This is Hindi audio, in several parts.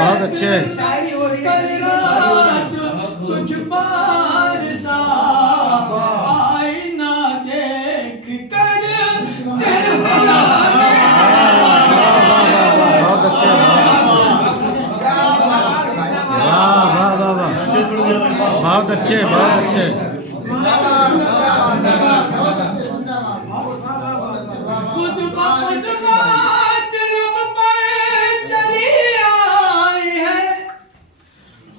बहुत अच्छे। कल रात कुछ पार सा आईना देख कर दिल बुलाने। बहुत अच्छे, वाह वाह वाह वाह, बहुत अच्छे, बहुत अच्छे। खुद ब खुद बात लब पर चली आई है,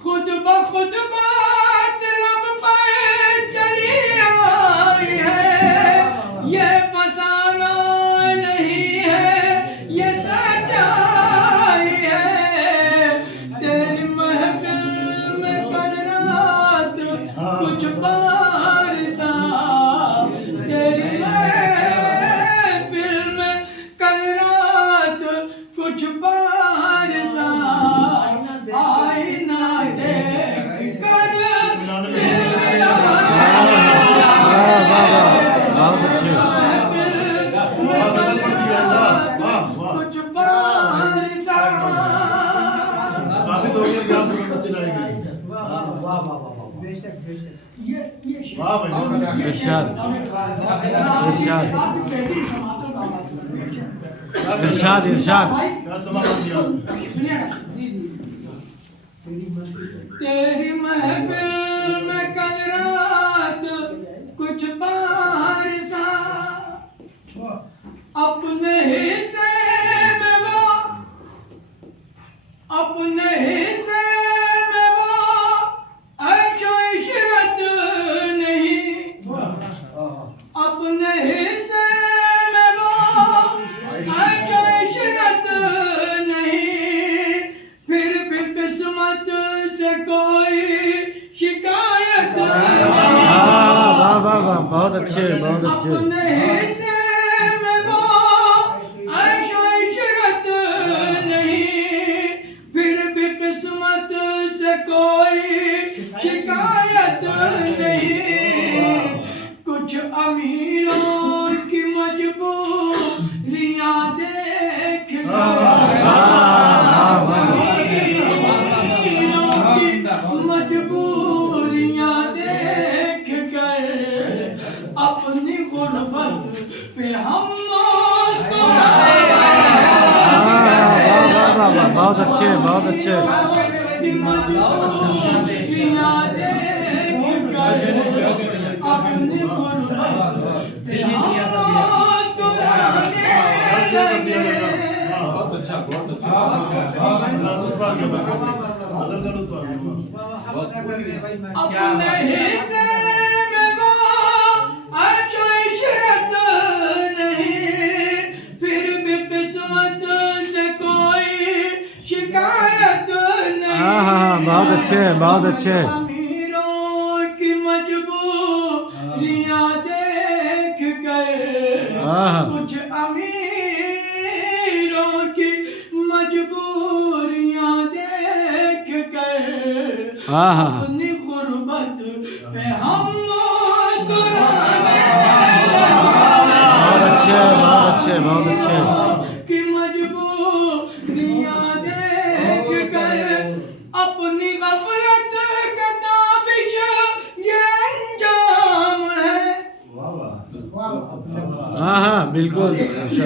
खुद ब खुद बात लब पर चली आई है। ये फसाना नहीं है, ये सच्चाई है। तेरी महफिल में कल रात कुछ पार सा, तेरी महफिल में कल रात कुछ पार सा आईना देख कर दिल बहुत अच्छे। कुछ पार सा। साबित हो गया कि आप लोग नसीब आएगी। वाह भाई, इरशाद, इरशाद, इरशाद, इरशाद। क्या समाधान दिया? तेरी महफिल में कल रात कुछ पार सा, अपने हिस्से में वो, अपने हिस्से में वो ऐशो इशरत नहीं, अपने हिस्से में वो ऐशो इशरत नहीं। फिर भी किस्मत से कोई शिकायत नहीं। वाह वाह वाह, बहुत अच्छे, बहुत अच्छे। अपने हिस्से में वो ऐशो इशरत नहीं, फिर भी किस्मत से कोई शिकायत नहीं। कुछ अमीरों की मजबूरियां देख मजबूरियां देख कर अपनी गुर्बत पे हम बहुत अच्छे, बहुत अच्छे। मजबूरियां देख कर अपनी गुर्बत पे हम मुस्कुराने लगे। बहुत अच्छा, बहुत अच्छा। अपने हिस्से में वो ऐशो इशरत नहीं, फिर भी किस्मत से कोई शिकायत नहीं। हाँ, बहुत अच्छे, बहुत अच्छे। अमीरों की मजबूरियां देख कर, कुछ अमीरों की मजबूरियां देख कर अपनी गुर्बत पे हम मुस्कुराने बहुत अच्छे, बहुत अच्छे, बहुत अच्छे। की मजबूरियां देख कर अपनी गफलत का ताबिश ये अंजाम है। हाँ हाँ, बिल्कुल।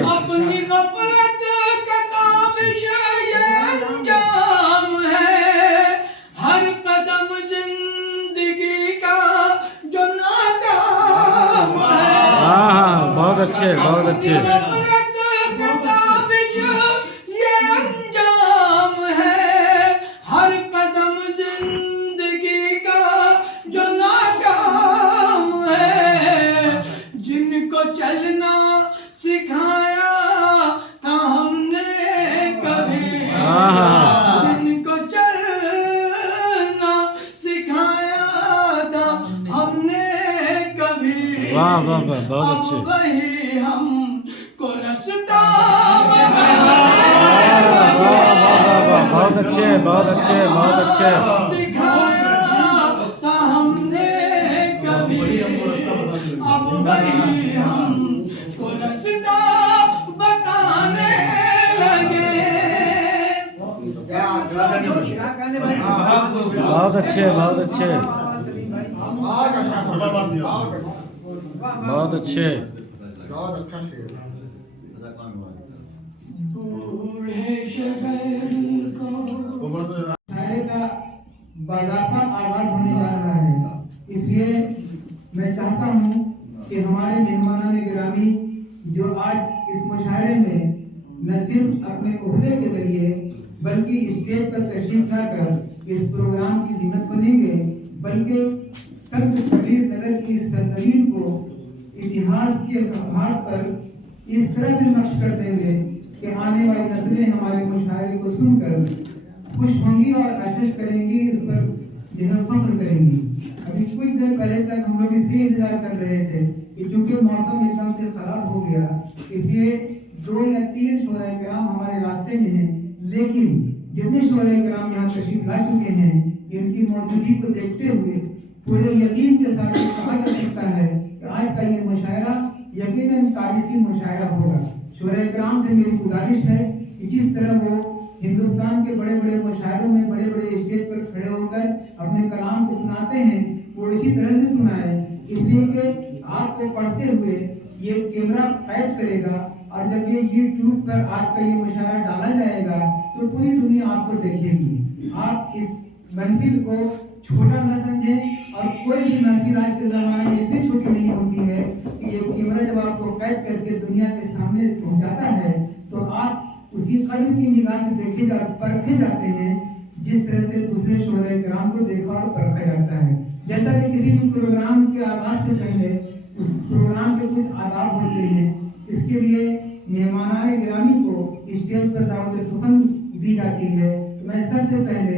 अपनी गफलत का ताबिश ये अंजाम है। हर कदम जिंदगी का जो नाकाम है। हाँ हाँ, बहुत अच्छे, बहुत अच्छे। गफलत का ताबिश ये अंजाम है। हर कदम जिंदगी का जो नाकाम है। जिनको चलना सिखाया था हमने कभी, जिनको चलना सिखाया था हमने कभी। वाह वाह वाह, बहुत अब अच्छे। वही हमको रास्ता बहुत अच्छे, बहुत अच्छे, बहुत अच्छे। सिखाया था हमने कभी। अब वही हमको रास्ता बताने लगे। बहुत अच्छे बहुत अच्छे बहुत अच्छे। मुशायरे का बाज़ाब्ता आगाज होने जा रहा है, इसलिए मैं चाहता हूँ कि हमारे मेहमानान गिरामी जो आज इस मुशायरे में न सिर्फ अपने ओहदे के जरिए बल्कि स्टेज पर तशरीफ लाकर इस प्रोग्राम की जीनत बनेंगे, बल्कि संत कबीर नगर की इस सरजमीन को इतिहास के सफात पर इस तरह से नक्श कर देंगे कि आने वाली नस्लें हमारे मुशायरे को सुनकर खुश होंगी और आशीष करेंगी, इस पर जो है फख्र करेंगी। अभी कुछ देर पहले तक हम लोग इसलिए इंतजार कर रहे थे कि चूंकि मौसम एकदम से खराब हो गया, इसलिए 2 या 3 शोराए किराम हमारे रास्ते में हैं, लेकिन जितने शोराए किराम यहाँ तशरीफ ला चुके हैं, इनकी मौजूदगी को देखते हुए पूरे यकीन के साथ कहा जा सकता है कि आज का ये मुशायरा यकीनन तारीखी मुशायरा होगा। शोराए किराम से मेरी गुजारिश है कि जिस तरह वो हिंदुस्तान के बड़े बड़े मुशायरों में बड़े बड़े स्टेज पर खड़े होकर अपने कलाम को सुनाते हैं, वो इसी तरह से सुनाए, इसलिए कि आपको पढ़ते हुए ये कैमरा कैद करेगा और जब ये YouTube पर आज का ये मुशायरा डाला जाएगा तो पूरी दुनिया आपको देखेगी। आप इस महफिल को छोटा न समझें, और कोई भी महफिल आज के ज़माने में इसलिए छोटी नहीं होती है कि ये कैमरा जब आपको कैद करके दुनिया के सामने पहुंचाता है तो आप उसी कदर की निगाह से परखे जाते हैं जिस तरह से दूसरे शोहरे किराम को देखा और परखा जाता है। जैसा कि किसी भी प्रोग्राम के आगाज से पहले उस प्रोग्राम के कुछ आदाब होते हैं, इसके लिए मेहमानान गिरामी को स्टेज पर दावत सुखन दी जाती है। तो मैं सबसे पहले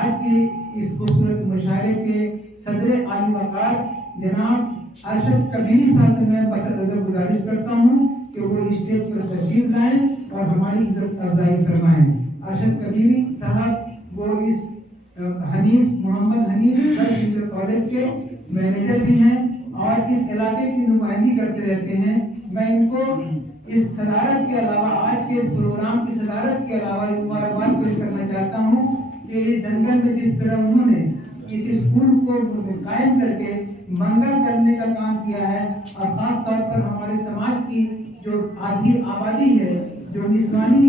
आज की इस खूबसूरत मुशायरे के सदर आली वकार जनाब अरशद कबीरी साहब से मैं बसअदब गुजारिश करता हूँ कि वो स्टेज पर तशरीफ लाएं और हमारी इज्जत अफजाई फरमाएं। अरशद कबीरी साहब वो इस Mohammad Hanif girls inter college के मैनेजर भी हैं और इस इलाके की नुमाइंदगी करते रहते हैं। मैं इनको इस सदारत के अलावा, आज के इस प्रोग्राम की सदारत के अलावा एक मुबारकबाद पेश करना चाहता हूँ कि इस जंगल में जिस तरह उन्होंने इस स्कूल को कायम करके मंगल करने का काम किया है, और खास तौर पर हमारे समाज की जो आधी आबादी है, जो निस्वानी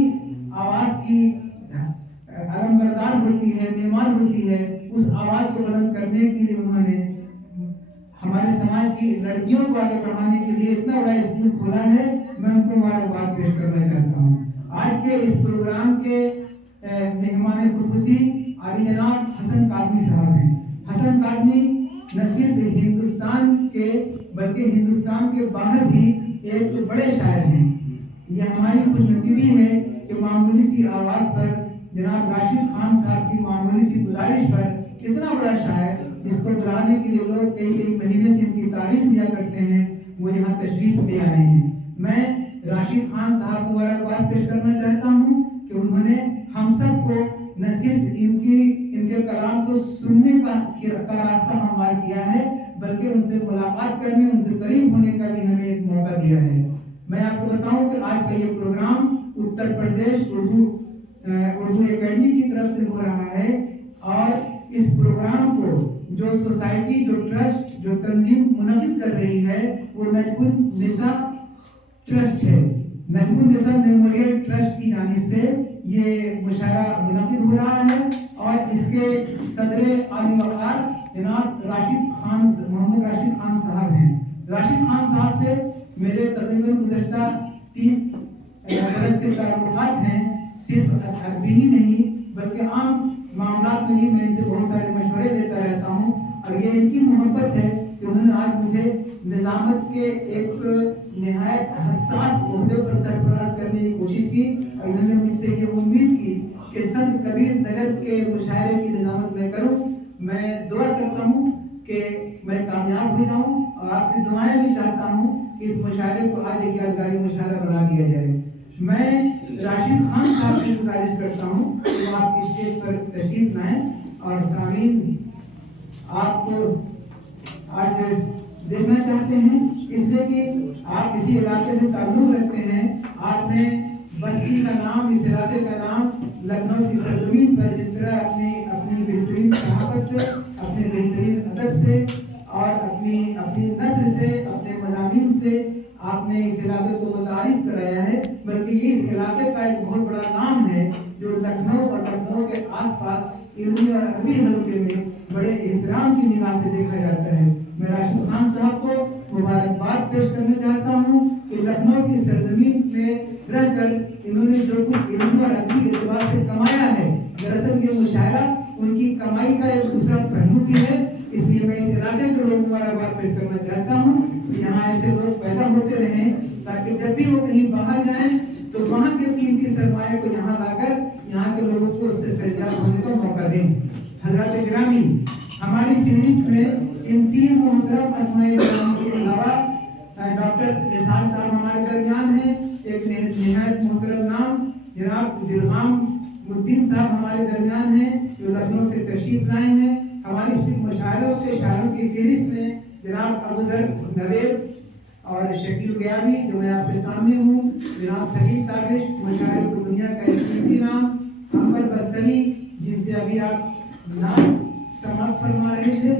आवाज की अलमबरदार होती है, बीमार होती है, उस आवाज को बुलंद करने के लिए उन्होंने हमारे समाज की लड़कियों को आगे बढ़ाने के लिए इतना बड़ा स्कूल खोला है। मैं उनको मुबारकबाद पेश करना चाहता हूँ। आज के इस प्रोग्राम के मेहमान खुसूसी आली जनाब हसन कादमी साहब हैं। हसन कादमी न सिर्फ हिंदुस्तान के बल्कि हिंदुस्तान के बाहर भी एक बड़े शायर हैं। यह हमारी खुशनसीबी है कि मामूली सी आवाज पर जनाब राशिद खान साहब की मामूली सी गुजारिश पर इतना बड़ा शायर, जिसको बुलाने के लिए लोग कई कई महीने से इनकी तारीफ किया करते हैं, वो यहाँ तशरीफ ले आए हैं। मैं राशिद खान साहब को मुबारकबाद पेश करना चाहता हूँ कि उन्होंने हम सबको न सिर्फ इनके कलाम को सुनने का रास्ता हमवार किया है, बल्कि उनसे मुलाकात करने, उनसे करीब होने का भी हमें एक मौका दिया है। मैं आपको बताऊं कि आज का ये प्रोग्राम उत्तर प्रदेश उर्दू एकेडमी की तरफ से हो रहा है, और इस प्रोग्राम को जो सोसाइटी, जो ट्रस्ट, जो तंजीम मुनक़िद कर रही है, वो नजमुन निसा ट्रस्ट है। नजमुन निसा मेमोरियल ट्रस्ट की जानिब से ये मुशायरा मुनक़िद हो रहा है, और इसके सदर आली वक़ार जनाब मोहम्मद राशिद खान साहब हैं। राशिद खान साहब से मेरे तकरीबन गुज़श्ता 30 बरस के ताल्लुकात हैं। सिर्फ अरबी ही नहीं बल्कि आम मामलात में ही मैं इनसे बहुत सारे मशवरे देता रहता हूँ, और ये इनकी मोहब्बत है कि उन्होंने आज मुझे निज़ामत के एक निहायत हसास ओहदे पर सरफराज करने की कोशिश की, और इन्होंने मुझसे ये उम्मीद की कि संत कबीर नगर के मुशायरे की निज़ामत मैं करूँ। मैं दुआ करता हूँ कि मैं कामयाब हो जाऊँ, और आपकी दुआएं भी चाहता हूँ कि इस मुशायरे को आज एक यादगारी मुशायरा बना दिया जाए। मैं राशिद खान साहब से गुजारिश करता हूँ कि वो आपकी स्टेज पर तशरीफ लाएं, और सामीन आपको आज देखना चाहते हैं इसलिए कि आप इसी इलाके से ताल्लुक़ रखते हैं। आपने बस्ती का नाम, इस इलाके का नाम लखनऊ की सरजमीन पर और जिस तरह अपनी अपनी बेहतरीन सहाफत से, अपने बेहतरीन अदब से और अपनी अपनी नस्ल से, अपने मज़ामीन से आपने इस इलाके को मुतारिफ कराया है, बल्कि इस इलाके का एक बहुत बड़ा नाम है जो लखनऊ और लखनऊ के आसपास इल्मी और अदबी हल्के में बड़े एहतराम की निगाह से देखा जाता है। मैं राशिद खान साहब को मुबारकबाद पेश करना चाहता हूँ कि लखनऊ की सरजमीन में रहकर इन्होंने जो कुछ इल्मी और अदबी एतबार से कमाया है, दरअसल ये मुशायरा उनकी कमाई का एक दूसरा पहलू भी है। इसलिए मैं इस इलाके के लोगों को मुबारकबाद पेश करना चाहता हूँ कि यहाँ ऐसे लोग पैदा होते रहें, ताकि जब भी वो कहीं बाहर जाएं तो वहाँ के कीमती सरमाए को यहाँ लाकर यहाँ के लोगों को उससे फैज़याब होने का मौका दें। हज़रात गिरामी, हमारी फहरिस्त में इन तीन मोहतरम अस्माए किराम के अलावा डॉक्टर निसार साहब हमारे दरमियान हैं, एक निहायत मोहतरम नाम जनाब दिलगाम मुद्दीन साहब हमारे दरमियान हैं जो लखनऊ से तशरीफ लाए हैं। हमारी मुशायरों के शायरों की फहरिस्त में जनाब अबूजर नवेद और शकील गयामी जो मैं आपके सामने हूँ, जनाब सलीम ताबिश मुशायरों की दुनिया का एक कीमती नाम, अंबर बस्तवी जिनसे अभी आप नाम समाप्त फरमा रहे थे,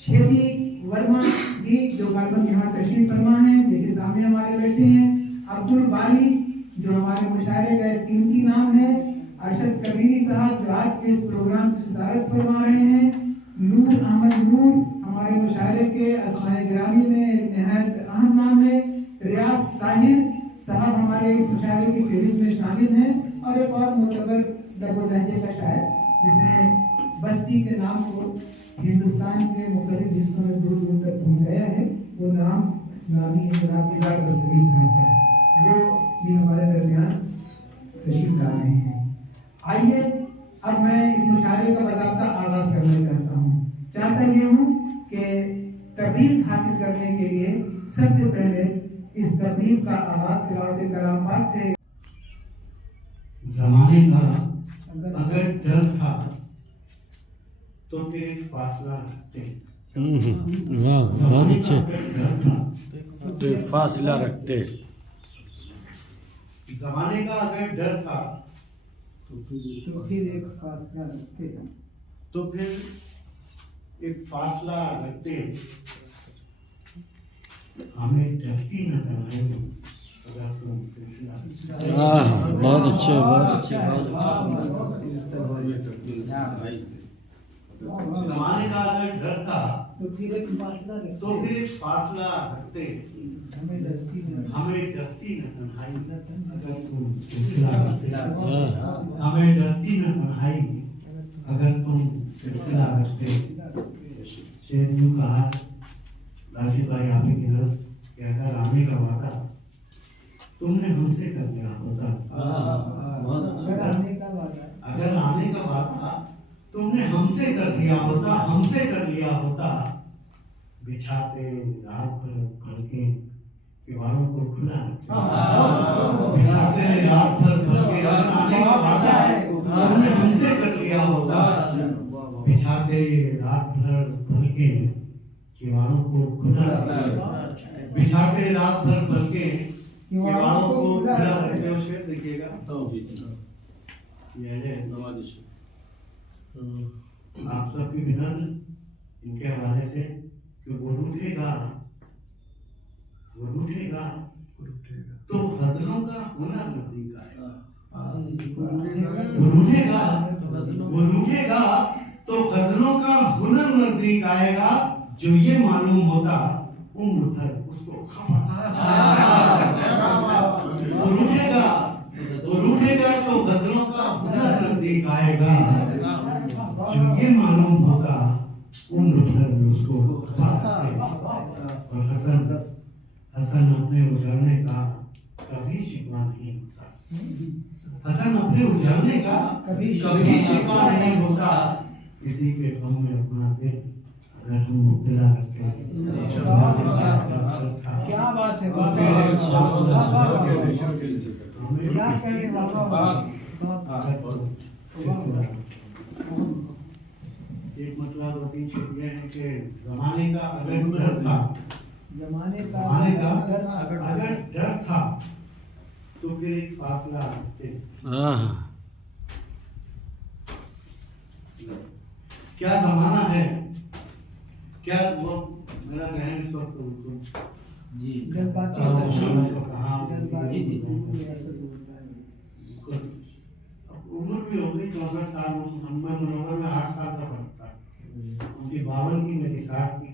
छेदी वर्मा जी जो कालबन यहाँ तशरीफ फरमा हैं, जिनके सामने हमारे बैठे हैं, अब्दुल बारी जो हमारे मुशायरे का एक कीमती नाम है, अरशद कबीरी साहब जो आज के इस प्रोग्राम की सदारत फरमा रहे हैं, नूर अहमद नूर हमारे मुशायरे के अस्माए गिरामी में एक निहायत अहम नाम है, रियाज साहिर साहब हमारे इस मुशायरे की फहरिस्त में शामिल हैं, और एक और मोतबर डबो लहजे का शायर जिसने बस्ती के नाम को हिंदुस्तान के मुख्तलिफ हिस्सों में दूर दूर तक पहुँचाया है, वो नामी जनाब दीदार बस्तवी साहब है, वो भी हमारे दरमियान तशरीफ ला रहे हैं। आइए अब मैं इस मुशायरे का बाकायदा आगाज करना चाहता ये हूँ कि तबलीग हासिल करने के लिए सबसे पहले इस तबलीग का आगाज तिलावत कलाम पाक से। ज़माने का अगर डर था तो फिर एक फासला रखते। वाह, बहुत अच्छे। तो एक फासला रखते। ज़माने का अगर डर था तो फिर एक फासला रखते। तो फिर एक फासला रखते। हमें डस्ती न कराए अगर तुम सिलसिला। बहुत अच्छे, बहुत अच्छे, बहुत अच्छे। ज़माने का अगर डर था तो फिर एक फासला रखते। तो फिर एक फासला रखते। हमें डस्ती न तन्हाई अगर तुम सिलसिला रखते। हमें डस्ती न तन्हाई अगर तुम सिलसिला रखते। शेर यूं कहा राशिद भाई आपने किधर कि अगर आने का वादा तुमने हमसे कर लिया होता। अगर आने का वादा तुमने हमसे कर लिया होता, हमसे कर लिया होता, बिछाते रात भर भड़के किवाड़ों को खुला बिछाते रात भर भड़के। अगर आने का वादा तुमने हमसे कर लिया होता, बिछाते रात भर भड़के किवाड़ों को खुला बिछाते रात भर भड़के किवाड़ों को खुला रखते हो। शेर देखिएगा ये है नवाज़। आप सबकी भी नज़र इनके हवाले से कि वो रूठेगा तो गज़लों का हुनर नज़दीक आएगा। वो रूठेगा तो गज़लों का हुनर नज़दीक आएगा। जो ये मालूम होता उम्र भर उसको खफा। वो रूठेगा तो गज़लों का हुनर नज़दीक आएगा। जो ये मालूम होता उम्र भर में उसको और हसन अपने उजाड़ने का कभी शिकवा नहीं होता। हसन अपने उजाड़ने का कभी शिकवा नहीं होता। किसी के गम में अपना दिल अगर हम मुब्तला रखें। क्या बात है, एक मतलब ये है कि ज़माने का अगर डर था, जमाने का अगर डर था तो फिर एक फासला रखते। क्या जमाना है, क्या वो मेरा जहन इस वक्त बिल्कुल उम्र भी हो गई 64 साल, मनोहर में 8 साल का फर्क था, उनकी 52 की मेरी 60 की,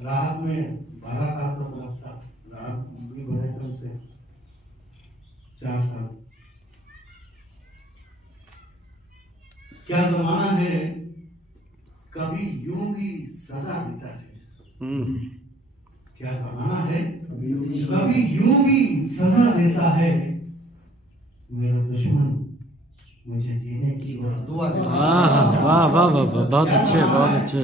राहत में 12 साल का फर्क था, राहत उनकी बड़े कम से 4 साल। क्या जमाना है, कभी यूं भी सजा देता है। क्या जमाना है, कभी यूं भी सजा देता है, मेरा दुश्मन मुझे जीने की दुआ देता है। हाँ वाह वाह वाह वाह, बहुत अच्छे बहुत अच्छे।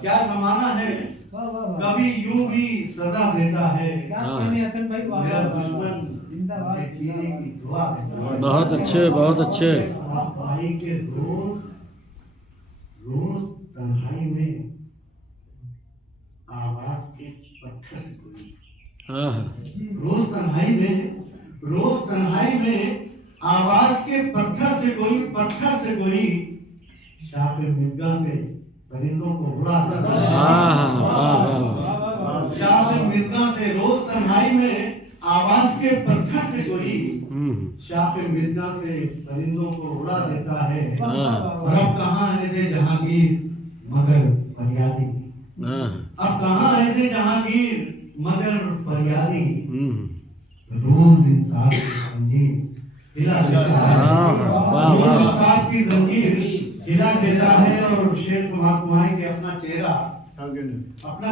क्या जमाना है, कभी यूं भी सजा देता है, मेरा दुश्मन मुझे जीने की दुआ देता है। बहुत अच्छे बहुत अच्छे। भाई के रोज तन्हाई में आवाज के पत्थर से कोई, रोज तन्हाई में आवाज के पत्थर से कोई शाफिर मिसगा से परिंदों को उड़ा देता है। शाफिर मिसगा से रोज तन्हाई में आवाज के पत्थर से कोई शाफिर मिसगा से परिंदों को उड़ा देता है। और अब कहाँ है थे जहांगीर मगर फरियादी, अब कहाँ है थे जहांगीर मगर फरियादी, रोज इंसाफ की जंजीर हिला देता है, रोज इंसाफ की जंजीर हिला देता है। और शेर समाप्त हुआ है कि अपना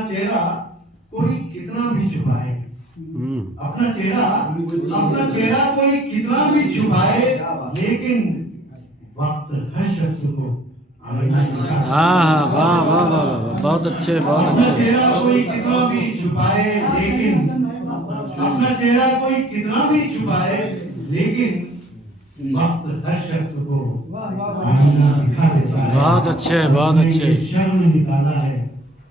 चेहरा कोई कितना भी छुपाए, अपना चेहरा कोई कितना भी छुपाए, लेकिन वक्त हर शख्स को आईना दिखाता है। हाँ वाह वाह वाह, बहुत अच्छे बहुत अपना अच्छे। चेहरा कोई कितना भी छुपाए, लेकिन अपना चेहरा कोई कितना भी छुपाए, लेकिन वक्त हर शख्स को आईना दिखा देता है। बहुत अच्छे बहुत अच्छे। उसने ये शर्म निकाला है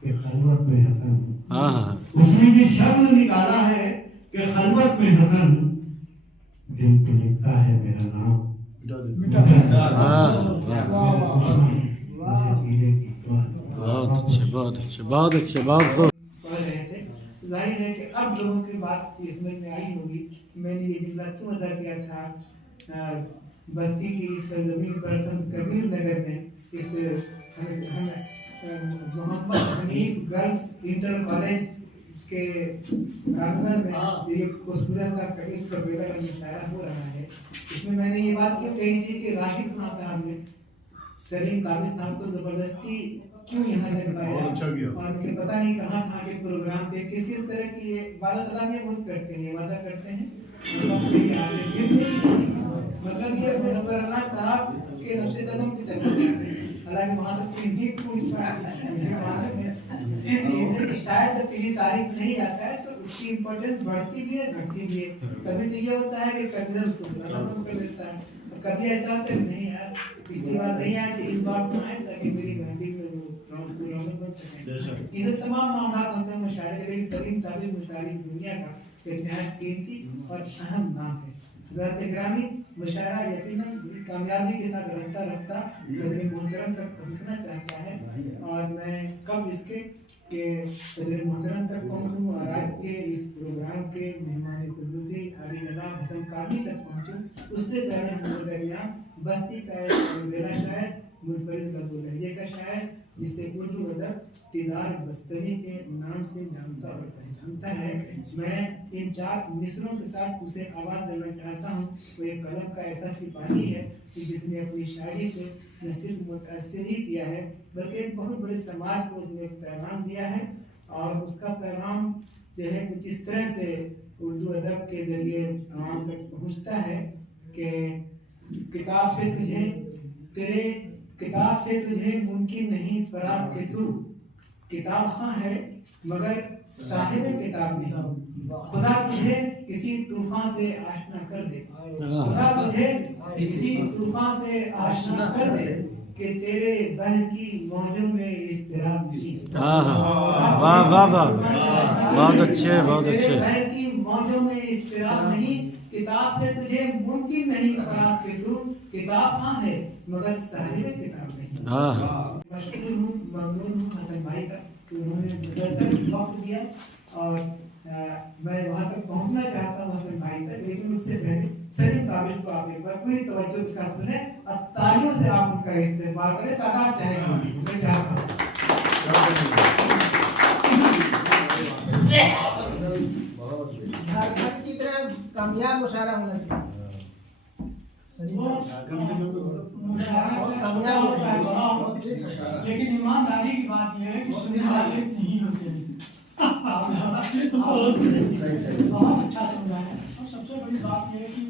कि खलवत में हसन, हाँ उसने ये शर्म निकाला है कि खलवत में हसन दिल पे लिखता है मेरा नाम। बहुत अच्छे बहुत अच्छे बहुत अच्छे बहुत खूब। पढ़ रहे थे, जाहिर है कि अब लोगों की बात ये समझ में आई होगी। मैंने ये जुमला क्यों अदा किया था, बस्ती की इस जमीन पर संत कबीर नगर में इस Mohammad Hanif girls inter college के प्रांगण में एक खूबसूरत सा कविस का बेला का मुशायरा हो रहा है। इसमें मैंने ये बात क्यों कही थी कि राशिद खान साहब ने सलीम काबिज साहब को जबरदस्ती क्यों यहाँ लगवाया, और मुझे पता नहीं कहाँ कहाँ के प्रोग्राम पे किस किस तरह की ये वादा तलामियाँ बहुत करते हैं, ये वादा करते हैं मतलब ये मुनव्वर साहब के नक्शे कदम पे चलते हैं। हालांकि वहाँ तक कोई भी पूछ पाया शायद जब किसी तारीख नहीं आता है तो उसकी इम्पोर्टेंस बढ़ती भी है घटती भी है। कभी तो ये होता है कि कभी उसको कर देता है, कभी ऐसा होता है नहीं यार पिछली बार नहीं आए थे इस बार तो आए ताकि मेरी महफिल में वो बन सके। ये तमाम मामला होते हैं मुशायरे के लिए। सलीम काबिज मुशायरे दुनिया का एक नहायत कीमती और अहम नाम है। हज़रत ग्रामी मुशायरा यकीनन कामयाबी के साथ रफ्ता रफ्ता सदर मोहतरम तक पहुंचना चाहता है, और मैं कब इसके के सदर मोहतरम तक पहुंचूं और आज के इस प्रोग्राम के मेहमान खुसूसी अली जनाब हसन काजी तक पहुंचूं, उससे पहले हमारे दरमियान बस्ती का एक मेरा शायर मुनफरिद कबूल लहजे का शायर जिसे उर्दू अदब तिदार बस्तनी के नाम से जानता और पहचानता है, मैं इन 4 मिसरों के साथ उसे आवाज़ देना चाहता हूँ। वो एक कलम का ऐसा सिपाही है कि जिसने अपनी शायरी से न सिर्फ मुतासिर ही किया है बल्कि एक बहुत बड़े समाज को उसने एक पैगाम दिया है, और उसका पैगाम जो है कुछ इस तरह से उर्दू अदब के जरिए आवाम तक पहुँचता है कि किताब से तुझे मुमकिन नहीं फराग के तू किताब खां है मगर साहिब किताब नहीं। खुदा तुझे किसी तूफान से आशना कर दे, खुदा तुझे किसी तूफान से आशना कर दे कि तेरे बहर की मौजों में इज़्तिराब नहीं। हाँ हाँ वाह वाह वाह, बहुत अच्छे बहुत अच्छे। तेरे बहर की मौजों में इज़्तिराब नहीं, किताब से तुझे मुमकिन नहीं फराग के तू किताब खां है मगर साहिब के काम नहीं। हाँ हाँ मशहूर हूँ, ममनून हूँ हसन भाई का कि उन्होंने मुसलसल वक्त दिया और मैं वहाँ तक पहुँचना चाहता हूँ हसन भाई तक, लेकिन उससे पहले सलीम काबिल को आप एक बार पूरी तवज्जो के साथ सुने और तालियों से आप उनका इस्तेमाल करें, तादाद चाहेगा मैं चाहता हूँ। झारखंड की तरह कामयाब मुशायरा होना चाहिए। लेकिन ईमानदारी की बात यह है कि सुनने वाले नहीं होते हैं। बहुत अच्छा समझा है। और सबसे बड़ी बात यह है कि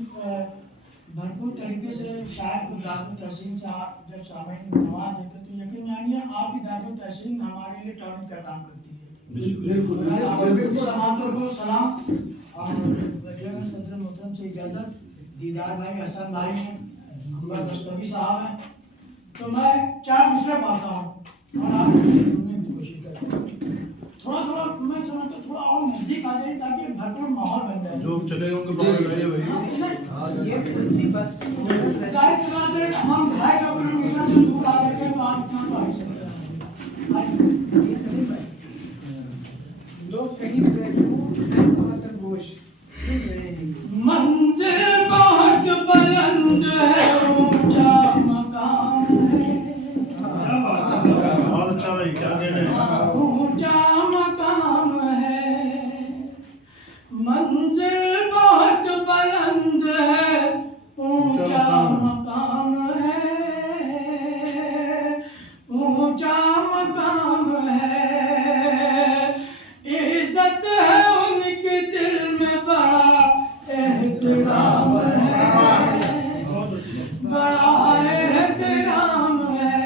भरपूर तरीके से शायद कुछ दादू तहसीन से जब सामने नवाज देते तो यकीन मानिए आपकी दादू तहसीन हमारे लिए टर्निंग का काम करती है। समातों को सलाम और सदर मोहतरम से इजाजत, दीदार भाई, हसन भाई हैं, दस्तगी साहब हैं, तो मैं 4 मिसरे पढ़ता हूँ और आप सुनने की कोशिश करता हूँ। थोड़ा थोड़ा मैं समझता थोड़ा और नजदीक आ जाए ताकि भरपूर माहौल बन जाए। जो चलेगा उनके पकड़ रहिए भाई। ये तुलसी बस्ती जाहिर सी बात है हम भाई का किलोमीटर से दूर आ सकते हैं तो आप इतना तो आ ही सकते हैं। ये सभी भाई लोग कहीं बैठे हो वहाँ तक गोश मंजिल बहुत बुलंद है, ऊंचा मकाम है। बहुत अच्छा भाई, क्या कहने हैं? ऊंचा मकाम है, मंजिल बहुत बुलंद है, ऊंचा मकाम है, ऊंचा मकाम है। इज्जत है उनके दिल में, बड़ा एहतराम है, बड़ा एहतराम है।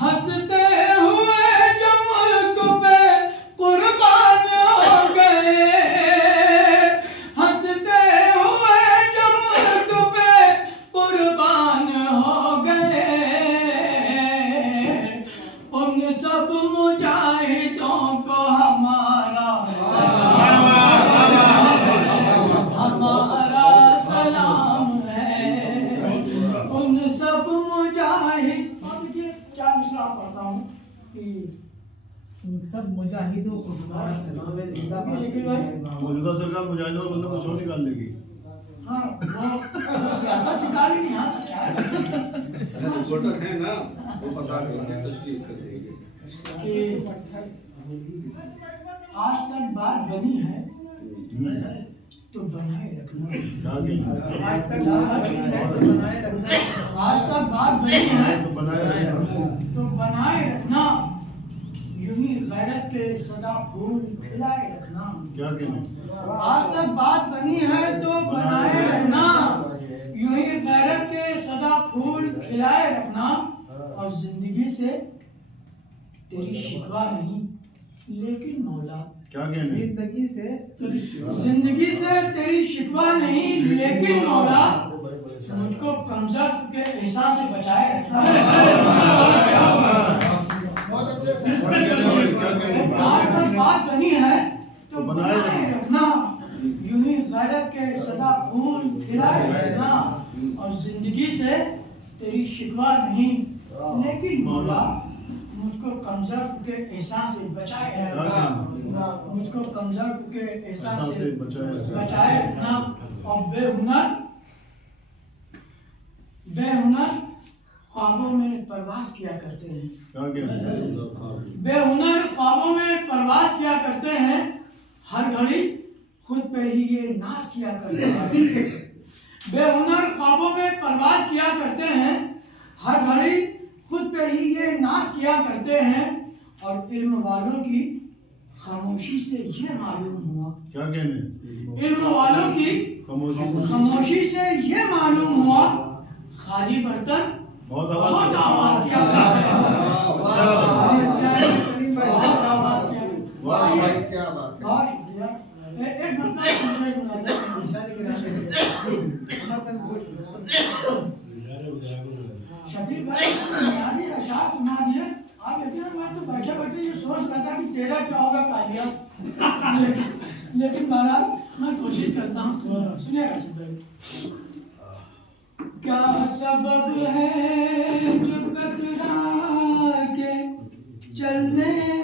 हंसते हुए जो मुल्क पे कुर्बान हो गए, हंसते हुए जो मुल्क पे कुर्बान हो गए, उन सब मुजाहिदों को हमारा सलाम है, हमारा सलाम है। उन सब मुजाहिद, और ये 4 मिसरा पढ़ता हूँ कि उन सब मुजाहिदों को हमारा सलाम है, जिंदाबाद। मौजूदा सरकार मुजाहिदों का मतलब कुछ और निकाल लेगी। हाँ वो सियासत निकाली नहीं आ सकता। रिपोर्टर है ना, वो बता देंगे, तशरीफ कर देंगे। आज तक बात बनी है तो बनाए रखना। क्या कहने हैं? आज तक बात बनी है तो बनाए रखना। आज तक बात बनी है तो बनाए रखना। तो बनाए रखना। यूं ही गैरत के सदा फूल खिलाए रखना। क्या कहने हैं? आज तक बात बनी है तो बनाए रखना। यूं ही गैरत के सदा फूल खिलाए रखना। और जिंदगी से तेरी शिकवा नहीं लेकिन मौला, क्या कहने हैं? जिंदगी से जिंदगी से तेरी शिकवा नहीं लेकिन मौला, मुझको कमजोर के एहसास से बचाए रखना। क्या कहने हैं? क्या कहने हैं? आज तक बात बनी है तो बनाए रखना। यूं ही गैरत के सदा फूल खिलाए रखना। और जिंदगी से तेरी शिकवा नहीं लेकिन मौला, मुझको कमजोर के एहसास से बचाए रखना। मुझको कमजोर के एहसास से बचाए रखना। और बेहुनर ख्वाबों में परवास किया करते हैं। क्या कहने हैं? बेहुनर ख्वाबों में परवास किया करते हैं। हर घड़ी खुद पे ही ये नाश किया करते हैं। बेहुनर ख्वाबों में परवास किया करते हैं। हर घड़ी खुद पे ही ये नाश किया करते हैं। और इल्म वालों की खामोशी से ये मालूम हुआ। क्या कहने हैं? इल्म वालों की खामोशी से ये मालूम हुआ, खाली बर्तन बहुत बहुत आवाज आवाज किया करते हैं। सलीम भाई बहुत आवाज किया। वाह भाई, क्या बात है। बहुत शुक्रिया। एक मतलब शकील भाई बुनियादी अशार सुना दिए। आप लेकिन मैं तो बैठे बैठे ये सोच रहा था कि तेरा क्या होगा कालिया। लेकिन बहरहाल मैं कोशिश करता हूँ। सुनिएगा भाई। क्या सबब है जो कतरा के चलने